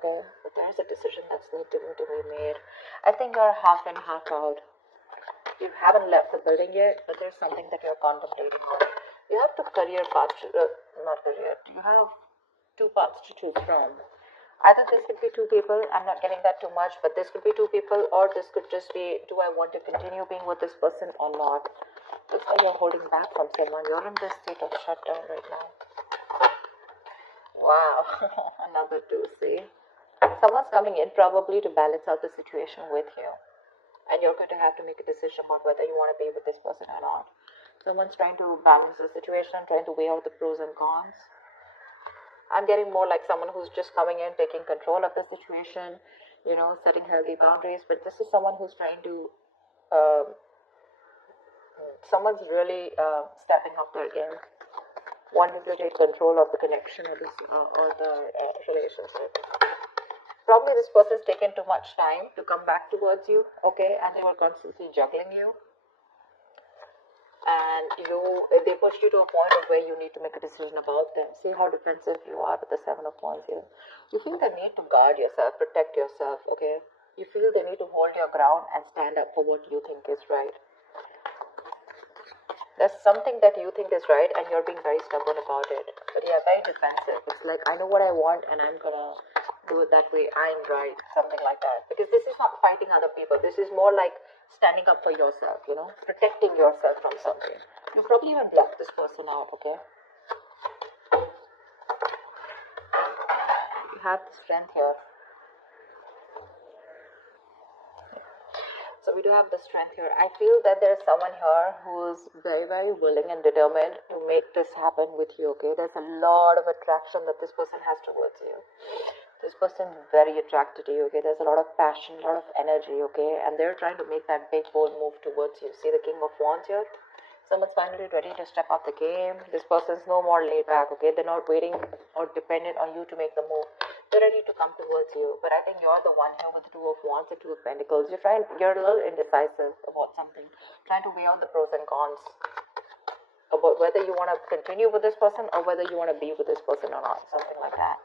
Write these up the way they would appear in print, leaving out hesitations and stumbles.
okay? But there's a decision that's needing to be made. I think you're half in, half out. You haven't left the building yet, but there's something that you're contemplating on. You have two career paths, not career, you have two paths to choose from. Either this could be two people, I'm not getting that too much, but this could be two people, or this could just be, do I want to continue being with this person or not? Looks like you're holding back from someone. You're in this state of shutdown right now. Wow, another two, see? Someone's coming in probably to balance out the situation with you. And you're going to have to make a decision about whether you want to be with this person or not. Someone's trying to balance the situation, trying to weigh out the pros and cons. I'm getting more like someone who's just coming in, taking control of the situation, setting healthy boundaries. But this is someone who's trying to, someone's really stepping up their game, wanting to take control of the connection or the relationship. Probably this person's taken too much time to come back towards you, okay, and they were constantly juggling you. And they pushed you to a point of where you need to make a decision about them. See how defensive you are with the Seven of Wands here. You feel the need to guard yourself, protect yourself, okay? You feel the need to hold your ground and stand up for what you think is right. There's something that you think is right and you're being very stubborn about it. But yeah, very defensive. It's like, I know what I want and I'm gonna do it that way. I'm right. Something like that. Because this is not fighting other people. This is more like standing up for yourself, protecting yourself from something. You probably even blocked this person out, okay? You have the strength here. So we do have the strength here. I feel that there's someone here who's very, very willing and determined to make this happen with you, okay? There's a lot of attraction that this person has towards you. This person's very attracted to you, okay? There's a lot of passion, a lot of energy, okay? And they're trying to make that big, bold move towards you. See the King of Wands here? Someone's finally ready to step up the game. This person's no more laid back, okay? They're not waiting or dependent on you to make the move. They're ready to come towards you. But I think you're the one here with the Two of Wands and Two of Pentacles. You're a little indecisive about something. Trying to weigh out the pros and cons. About whether you want to continue with this person or whether you want to be with this person or not. Something like that.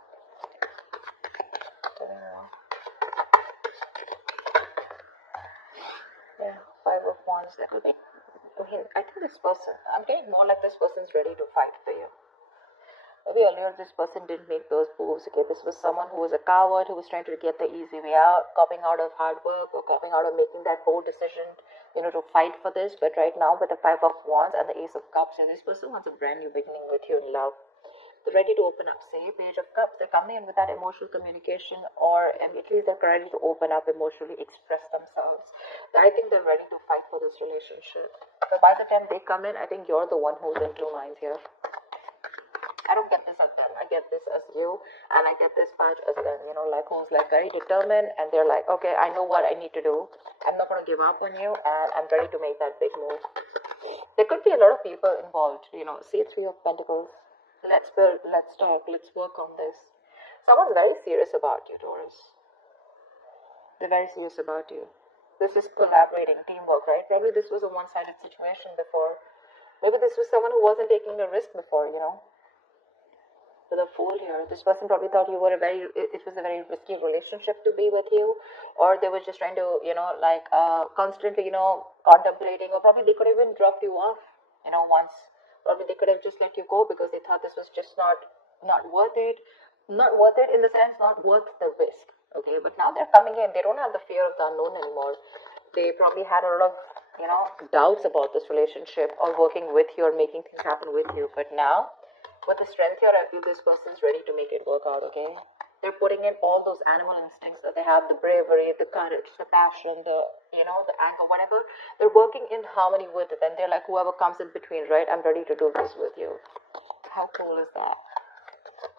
Yeah, Five of Wands. That could be. I think this person, I'm getting more like this person's ready to fight for you. Maybe earlier this person didn't make those moves, okay? This was someone who was a coward, who was trying to get the easy way out, copping out of hard work, or copping out of making that bold decision, to fight for this. But right now with the Five of Wands and the Ace of Cups, this person wants a brand new beginning with you in love. They're ready to open up. Say, Page of Cups, they're coming in with that emotional communication, or at least they're ready to open up emotionally, express themselves. I think they're ready to fight for this relationship. But by the time they come in, I think you're the one who's in two minds here. I don't get this as them. I get this as you, and I get this patch as them, like who's like very determined, and they're like, okay, I know what I need to do. I'm not going to give up on you, and I'm ready to make that big move. There could be a lot of people involved, see Three of Pentacles. Let's build, let's talk, let's work on this. Someone's very serious about you, Taurus. They're very serious about you. This is collaborating, teamwork, right? Probably this was a one-sided situation before. Maybe this was someone who wasn't taking a risk before, With a Fool here, this person probably thought it was a very risky relationship to be with you, or they were just trying to, constantly, contemplating, or probably they could have even dropped you off, once. Probably they could have just let you go because they thought this was just not worth it. Not worth it in the sense, not worth the risk. Okay, but now they're coming in. They don't have the fear of the unknown anymore. They probably had a lot of, doubts about this relationship or working with you or making things happen with you. But now, with the strength here, I feel this person's ready to make it work out, okay? They're putting in all those animal instincts that they have, the bravery, the courage, the passion, the anger, whatever. They're working in harmony with it, and they're like, whoever comes in between, right? I'm ready to do this with you. How cool is that?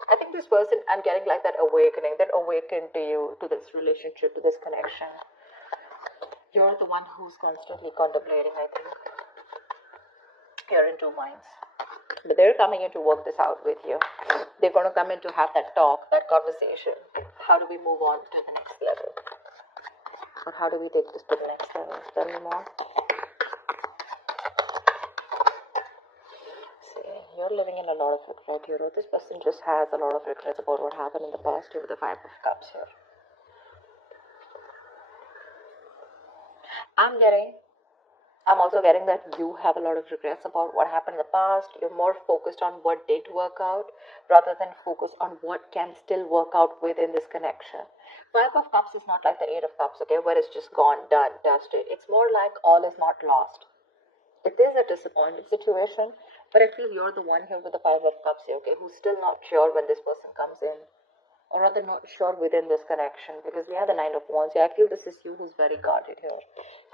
I think this person, I'm getting like that awakening, that awakened to you, to this relationship, to this connection. You're the one who's constantly contemplating, I think. You're in two minds. But they're coming in to work this out with you. They're going to come in to have that talk, that conversation. How do we move on to the next level? Or how do we take this to the next level? Tell me more. See, You're living in a lot of regret here. Or this person just has a lot of regrets about what happened in the past here with the Five of Cups here. I'm also getting that you have a lot of regrets about what happened in the past. You're more focused on what did work out rather than focus on what can still work out within this connection. Five of Cups is not like the Eight of Cups, okay, where it's just gone, done, dusted. It's more like all is not lost. It is a disappointing situation, but I feel you're the one here with the Five of Cups here, okay, who's still not sure when this person comes in, or rather not sure within this connection, because we have the Nine of Wands. Yeah, I feel this is you who's very guarded here.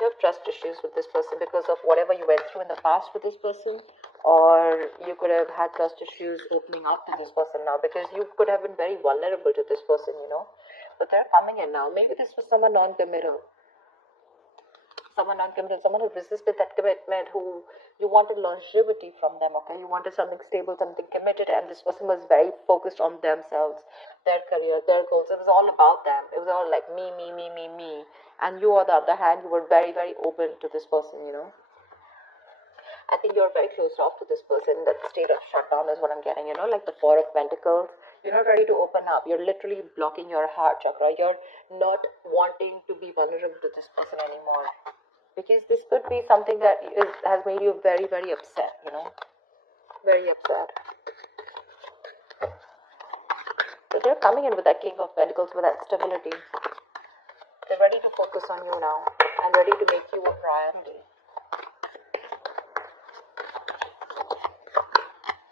You have trust issues with this person because of whatever you went through in the past with this person, or you could have had trust issues opening up to this person now because you could have been very vulnerable to this person, but they're coming in now. Maybe this was someone non-committal, someone who resisted that commitment, who you wanted longevity from them, okay? You wanted something stable, something committed, and this person was very focused on themselves, their career, their goals. It was all about them. It was all like me, me, me, me, me. And you, on the other hand, you were very, very open to this person. I think you're very closed off to this person. That state of shutdown is what I'm getting, like the Four of Pentacles. You're not ready to open up. You're literally blocking your heart chakra. You're not wanting to be vulnerable to this person anymore. Because this could be something that has made you very, very upset, very upset. So they're coming in with that King of Pentacles, with that stability. They're ready to focus on you now and ready to make you a priority.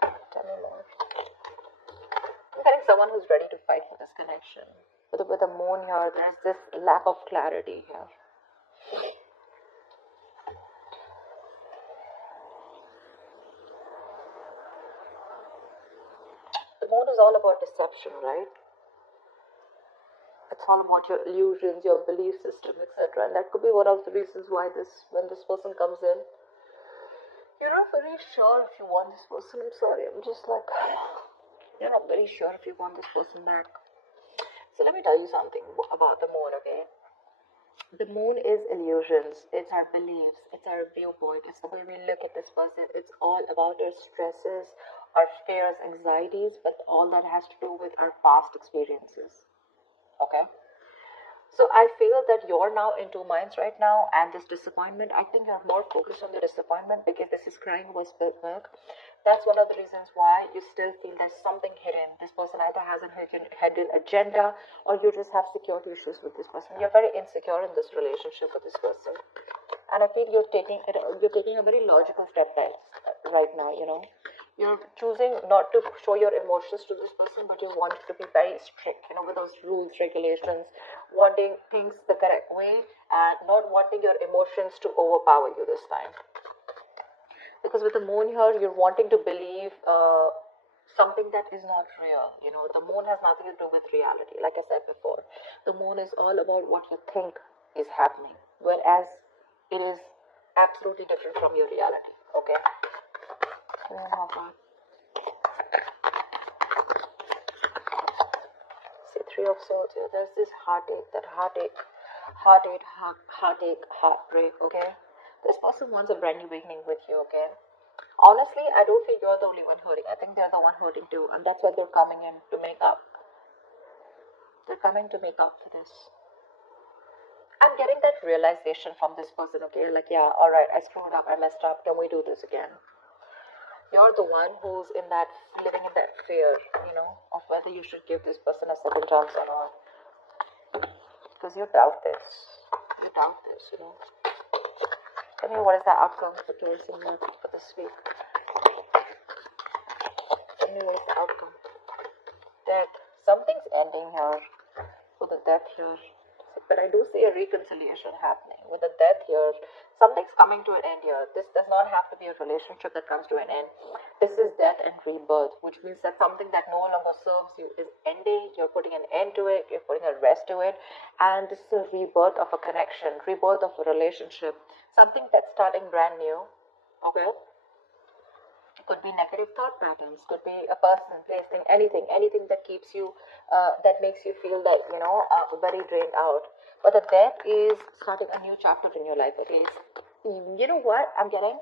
Tell me more. I'm getting someone who's ready to fight for this connection. With the moon here, there's this lack of clarity here. The moon is all about deception, right? It's all about your illusions, your belief system, etc. And that could be one of the reasons why when this person comes in, you're not very sure if you want this person. I'm sorry, I'm just like, you're not very sure if you want this person back. So let me tell you something about the moon, okay? The moon is illusions. It's our beliefs. It's our viewpoint. It's the way we look at this person. It's all about our stresses, our fears, anxieties, but all that has to do with our past experiences. Okay? So I feel that you're now in two minds right now, and this disappointment, I think you're more focused on the disappointment because this is crying over spilled milk. That's one of the reasons why you still feel there's something hidden. This person either has a hidden agenda, or you just have security issues with this person. You're very insecure in this relationship with this person, and I feel you're taking a very logical step right now. You're choosing not to show your emotions to this person, but you want to be very strict, with those rules, regulations, wanting things the correct way, and not wanting your emotions to overpower you this time. Because with the moon here, you're wanting to believe something that is not real. The moon has nothing to do with reality. Like I said before, the moon is all about what you think is happening, whereas it is absolutely different from your reality. Okay? Oh my God. See, Three of Swords here. There's this heartache, heartbreak, okay? This person wants a brand new beginning with you, okay? Honestly, I don't think you're the only one hurting. I think they're the one hurting too, and that's why they're coming in to make up. They're coming to make up for this. I'm getting that realization from this person, okay? Like, yeah, alright, I screwed up, I messed up, can we do this again? You're the one who's living in that fear, of whether you should give this person a second chance or not. Because you doubt this. Tell me, what is the outcome for Taurus and Leo for this week? Tell me, what is the outcome? Death. Something's ending here. With the death here. But I do see a reconciliation happening. With the death here, something's coming to an end here. This does not have to be a relationship that comes to an end. This is death and rebirth, which means that something that no longer serves you is ending. You're putting an end to it. You're putting a rest to it. And this is a rebirth of a connection, rebirth of a relationship. Something that's starting brand new. Okay? It could be negative thought patterns, could be a person, place, thing, anything that keeps you, that makes you feel that, very drained out. But the death is starting a new chapter in your life, okay? You know what I'm getting?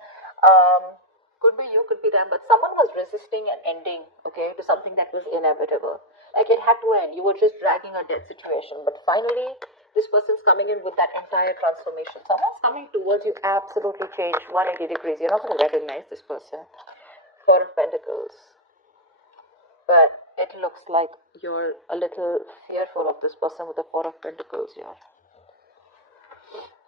Could be you, could be them, but someone was resisting an ending, okay, to something that was inevitable. Like it had to end. You were just dragging a dead situation, but finally, this person's coming in with that entire transformation. Someone's coming towards you, absolutely changed 180 degrees. You're not going to recognize this person. Four of Pentacles. But it looks like you're a little fearful of this person with the Four of Pentacles here.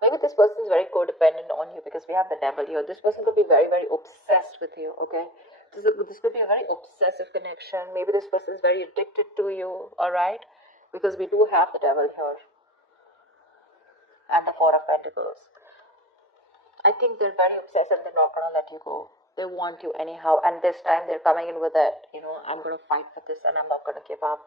Maybe this person is very codependent on you because we have the devil here. This person could be very, very obsessed with you, okay? This could be a very obsessive connection. Maybe this person is very addicted to you, alright? Because we do have the devil here. And the Four of Pentacles. I think they're very obsessed and they're not going to let you go. They want you anyhow. And this time they're coming in with it. You know, I'm going to fight for this and I'm not going to give up.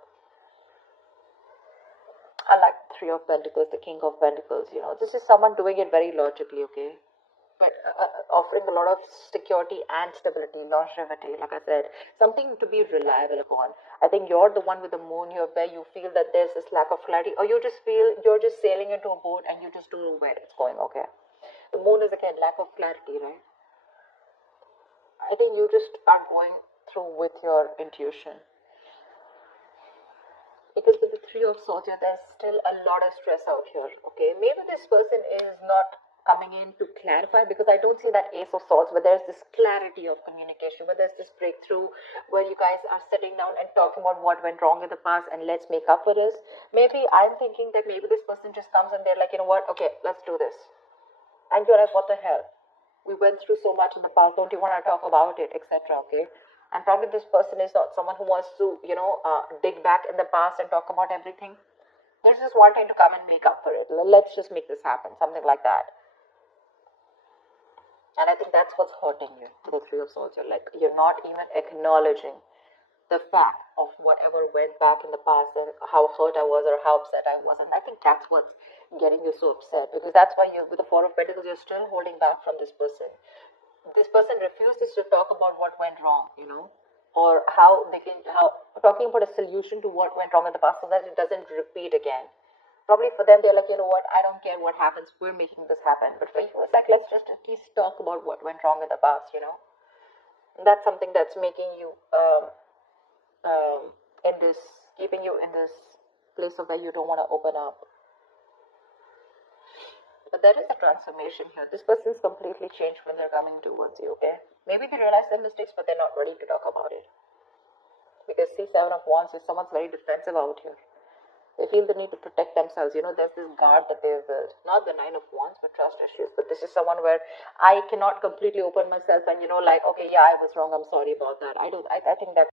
I like the Three of Pentacles, the King of Pentacles. You know, this is someone doing it very logically, okay? But offering a lot of security and stability, longevity, like I said, something to be reliable upon. I think you're the one with the moon here where you feel that there's this lack of clarity, or you just feel you're just sailing into a boat and you just don't know where it's going, okay? The moon is again lack of clarity, right? I think you just are going through with your intuition. Because with the Three of Swords here, there's still a lot of stress out here, okay? Maybe this person is not coming in to clarify, because I don't see that Ace of Swords where there's this clarity of communication, where there's this breakthrough, where you guys are sitting down and talking about what went wrong in the past and let's make up for this. Maybe I'm thinking that maybe this person just comes and they're like, you know what, okay, let's do this. And you're like, what the hell? We went through so much in the past, don't you want to talk about it, etc., okay? And probably this person is not someone who wants to, you know, dig back in the past and talk about everything. They're just wanting to come and make up for it. Let's just make this happen, something like that. And I think that's what's hurting you, the Three of Swords. You're not even acknowledging the fact of whatever went back in the past and how hurt I was or how upset I was. And I think that's what's getting you so upset, because that's why you, with the Four of Pentacles, you're still holding back from this person. This person refuses to talk about what went wrong, you know, or how talking about a solution to what went wrong in the past so that it doesn't repeat again. Probably for them, they're like, you know what, I don't care what happens, we're making this happen. But for you, it's like, let's just at least talk about what went wrong in the past, you know. And that's something that's making you, keeping you in this place of where you don't want to open up. But there is a transformation here. This person is completely changed when they're coming towards you, okay? Maybe they realize their mistakes, but they're not ready to talk about it. Because see, Seven of Wands is someone's very defensive out here. They feel the need to protect themselves. You know, there's this guard that they've built. Not the Nine of Wands, but trust issues. But this is someone where I cannot completely open myself and, you know, like, okay, yeah, I was wrong, I'm sorry about that. I think that